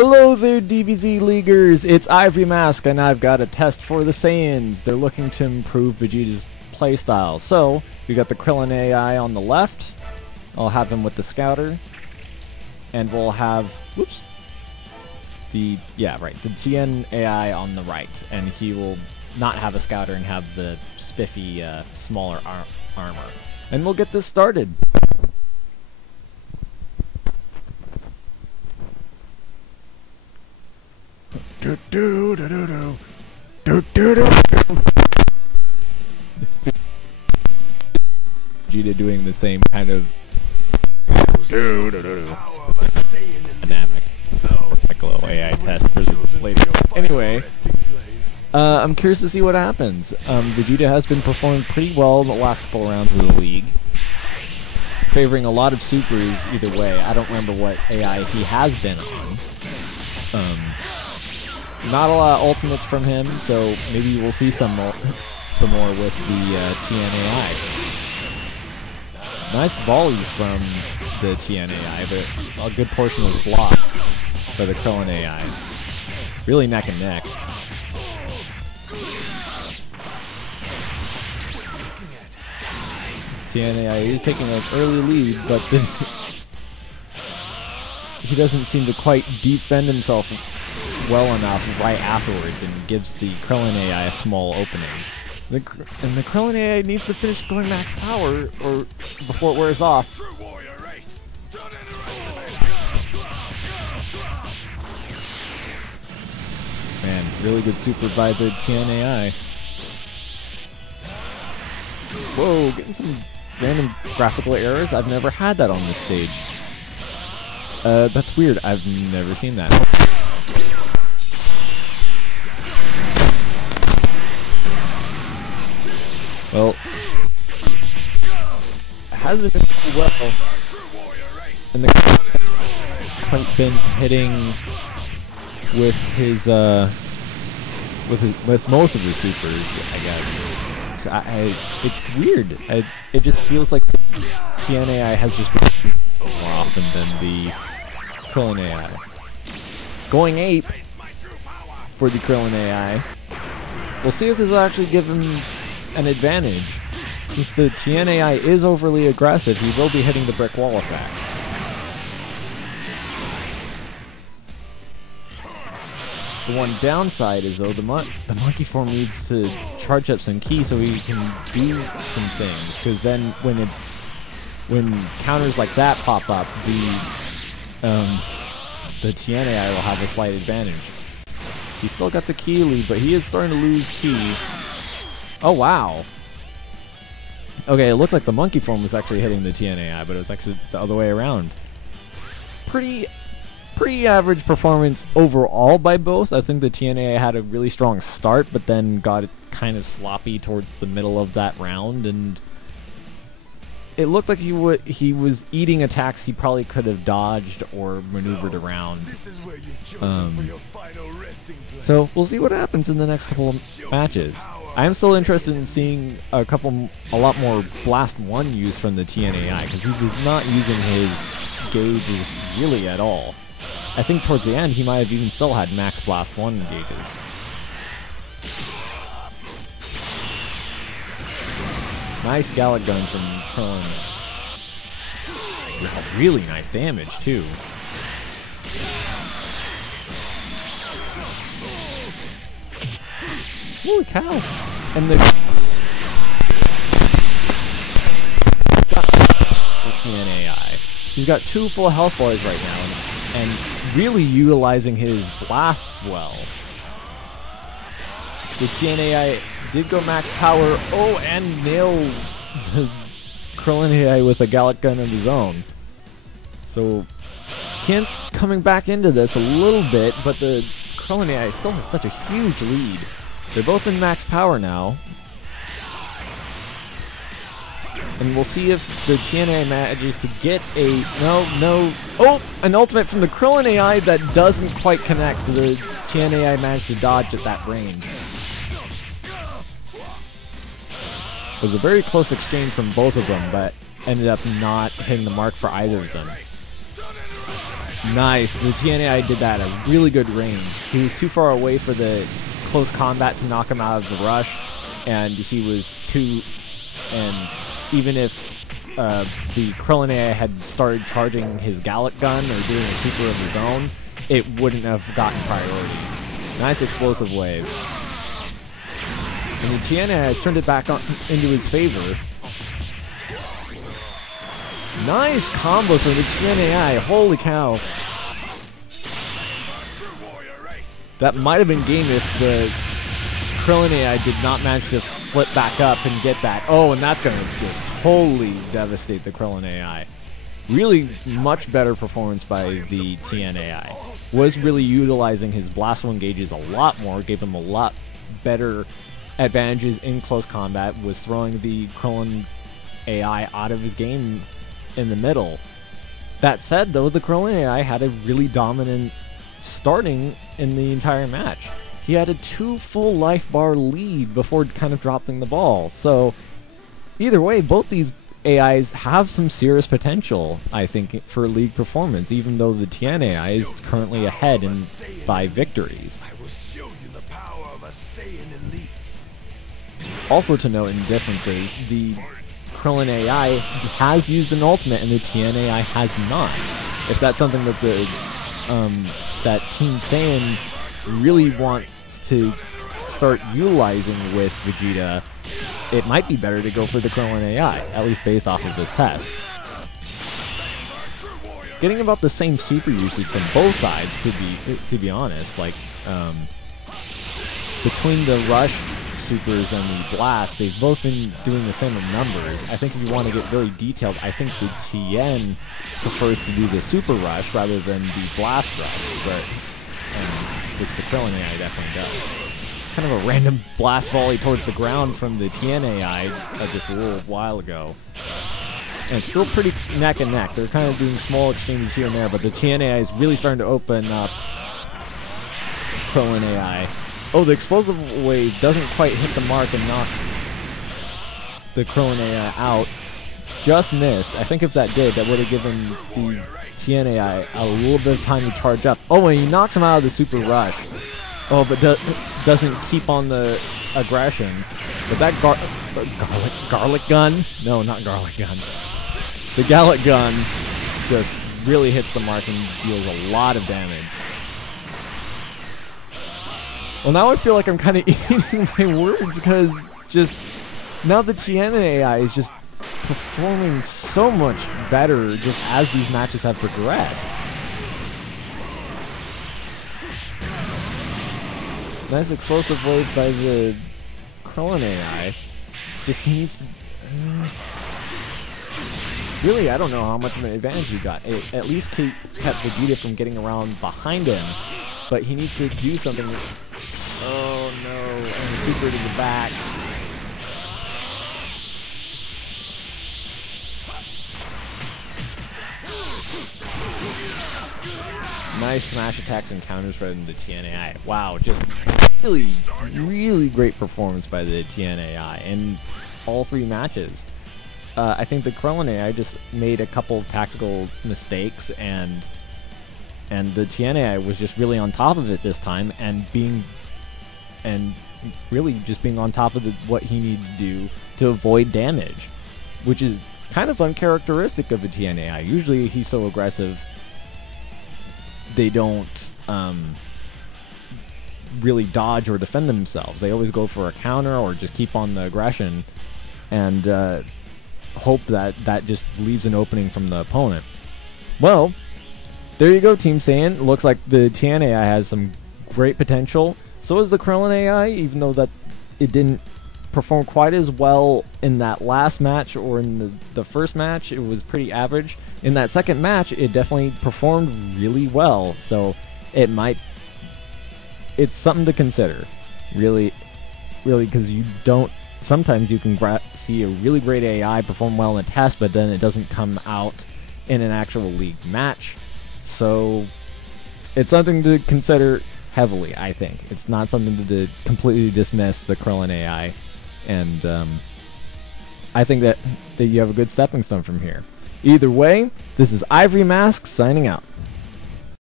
Hello there, DBZ Leaguers! It's Ivory Mask, and I've got a test for the Saiyans. They're looking to improve Vegeta's playstyle. So, we got the Krillin AI on the left. I'll have him with the Scouter. And we'll have, whoops, the Tien AI on the right. And he will not have a Scouter and have the spiffy, smaller armor. And we'll get this started. Vegeta doing the same kind of dynamic Piccolo AI test for the later. Anyway, I'm curious to see what happens. Vegeta has been performing pretty well in the last couple rounds of the league, favoring a lot of supers either way. I don't remember what AI he has been on. Not a lot of ultimates from him, so maybe we'll see some more with the Tien AI. Nice volley from the Tien AI, but a good portion was blocked by the Krillin AI. Really neck and neck. Tien AI is taking an early lead, but he doesn't seem to quite defend himself well enough right afterwards, and gives the Krillin AI a small opening. And the Krillin AI needs to finish going max power or before it wears off. Man, really good super by the Tien AI. Whoa, getting some random graphical errors. I've never had that on this stage. That's weird. I've never seen that. Well, it has been doing well, and the haven't been hitting with his with most of the supers, I guess. It's weird. It just feels like the Tien AI has just been more often than the Krillin AI. Going ape for the Krillin AI. We'll see if this will actually give him an advantage. Since the Tien AI is overly aggressive, he will be hitting the brick wall effect. The one downside is, though, the monkey form needs to charge up some ki so he can do some things, because then when counters like that pop up, the Tien AI will have a slight advantage. He's still got the ki lead, but he is starting to lose ki. Oh, wow. Okay, it looked like the monkey form was actually hitting the Tien AI, but it was actually the other way around. Pretty average performance overall by both. I think the Tien AI had a really strong start, but then got it kind of sloppy towards the middle of that round, and it looked like he was eating attacks he probably could have dodged or maneuvered around. So we'll see what happens in the next couple of matches. I am still interested in seeing a lot more Blast 1 use from the Tien AI, because he was not using his gauges really at all. I think towards the end he might have even still had max Blast 1 gauges. Nice Gallic gun from Krillin. Wow, really nice damage too. Holy cow! And the Tien AI. He's got 2 full health bars right now, and really utilizing his blasts well. The Tien AI did go max power. Oh, and nailed the Krillin AI with a Gallic gun of his own. So Tien's coming back into this a little bit, but the Krillin AI still has such a huge lead. They're both in max power now. And we'll see if the Tien AI manages to get a... Oh, an ultimate from the Krillin AI that doesn't quite connect. The Tien AI managed to dodge at that range. It was a very close exchange from both of them, but ended up not hitting the mark for either of them. Nice. The TNAI did that at a really good range. He was too far away for the close combat to knock him out of the rush, and he was too... And even if the Krillin AI had started charging his Gallic gun or doing a super of his own, it wouldn't have gotten priority. Nice explosive wave. And the TNAI has turned it back on into his favor. Nice combos from the TNAI. Holy cow. That might have been game if the Krillin AI did not manage to flip back up and get that. Oh, and that's going to just totally devastate the Krillin AI. Really much better performance by the TNAI. Was really utilizing his blast one gauges a lot more, gave him a lot better advantages in close combat, was throwing the Krillin AI out of his game in the middle. That said, though, the Krillin AI had a really dominant starting in the entire match. He had a 2 full life bar lead before kind of dropping the ball. So either way, both these AIs have some serious potential, I think, for league performance, even though the TNAI is currently ahead in 5 victories. I will show you the power of a Saiyan elite. Also to note in differences, the Krillin AI has used an ultimate and the TNAI has not. If that's something that the that Team Saiyan really wants to start utilizing with Vegeta, it might be better to go for the Krillin AI, at least based off of this test. Getting about the same super usage from both sides, to be honest. Like between the rush supers and the blast, they've both been doing the same numbers. I think if you want to get really detailed, I think the TN prefers to do the super rush rather than the blast rush, but which the Krillin AI definitely does. Kind of a random blast volley towards the ground from the TNAI just a little while ago. And it's still pretty neck and neck. They're kind of doing small exchanges here and there, but the TNAI is really starting to open up Krillin AI. Oh, the explosive wave doesn't quite hit the mark and knock the Krillin AI out. Just missed. I think if that did, that would have given the TNAI a little bit of time to charge up. Oh, and he knocks him out of the super rush. Oh, but doesn't keep on the aggression. But that garlic gun? No, not garlic gun. The Gallic gun just really hits the mark and deals a lot of damage. Well, now I feel like I'm kind of eating my words because just now the TNAI is just performing so much better just as these matches have progressed. Nice explosive wave by the Krillin AI. Just needs to... really, I don't know how much of an advantage he got. It at least kept Vegeta from getting around behind him, but he needs to do something. Oh no, and super to the back. Nice smash attacks and counters from the TNAI. Wow, just really, really great performance by the TNAI in all 3 matches. I think the Krillin AI just made a couple of tactical mistakes, and the TNAI was just really on top of it this time, and really just being on top of what he needed to do to avoid damage, which is kind of uncharacteristic of a TNAI. Usually he's so aggressive, they don't really dodge or defend themselves. They always go for a counter or just keep on the aggression and hope that just leaves an opening from the opponent. Well, there you go, Team Saiyan. Looks like the TNAI has some great potential. So is the Krillin AI, even though that it didn't perform quite as well in that last match or in the first match. It was pretty average. In that second match, it definitely performed really well. So it's something to consider, really, because you don't. Sometimes you can see a really great AI perform well in a test, but then it doesn't come out in an actual league match. So it's something to consider heavily, I think. It's not something to completely dismiss the Krillin AI. And I think that you have a good stepping stone from here. Either way, this is Ivory Mask signing out.